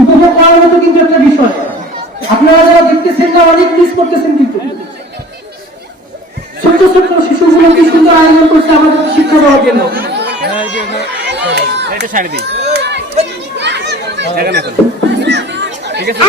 উপভোগ করার মতো কিন্তু একটা বিষয়। আপনারা যারা দেখতেছেন না অনেক মিস করতেছেন কিন্তু। ছোট্ট ছোট্ট শিশুগুলো কি সুন্দর আয়োজন করছে আমাদের শিক্ষা দেওয়ার জন্য? এটা ছাড়ে দিই। ঠিক আছে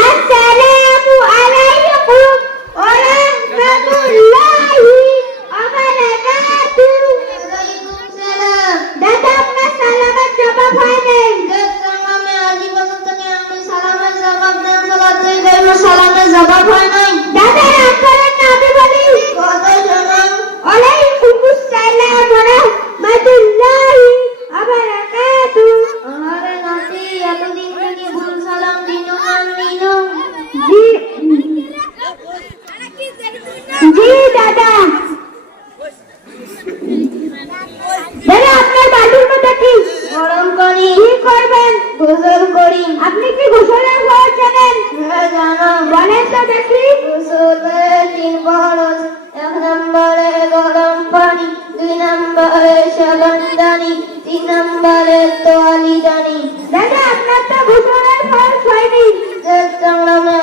গোসল করি। আপনি কি গোসলের ফরজ জানেন হ্যাঁ জানো। বলেন তো দেখি। গোসলের তিন ফরজ এক নম্বরে গরম পানি দুই নম্বরে সাবানদানি তিন নম্বরে তোয়ালি দানি। দাদা আপনার তো গোসলের ফরজ হয়নি।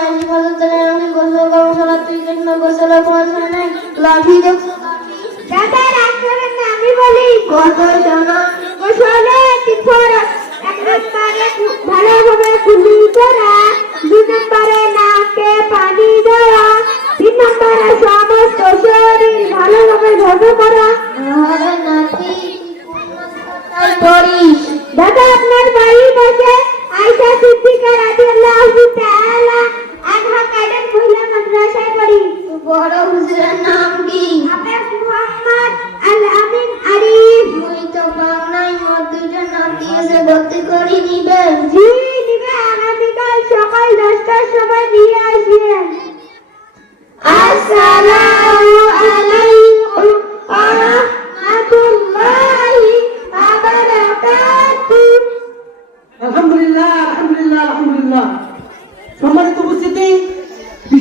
আমি গোসলের দাদা রাগ করেন না বলি। কত জানা গোসলে তিন ফরজ পড়িস দাদা আপনার বাড়ির পাশে আয়েশা সিদ্দিকা রাদিয়াল্লাহু তাআলা আধা কায়দার মহিলা মাদ্রাসায় পড়ি। বড় হুজুরের নাম কি? আপনার মুহাম্মদ আল আমিন আরিফ। মই তো বাংলায় মোর দুজন নাম দিয়েছে ভর্তি করি নিবে। জি নিবে। আগামীকাল সকাল দশটার সময়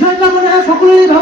বিষয়টা মনে হয় সকলেরই ভালো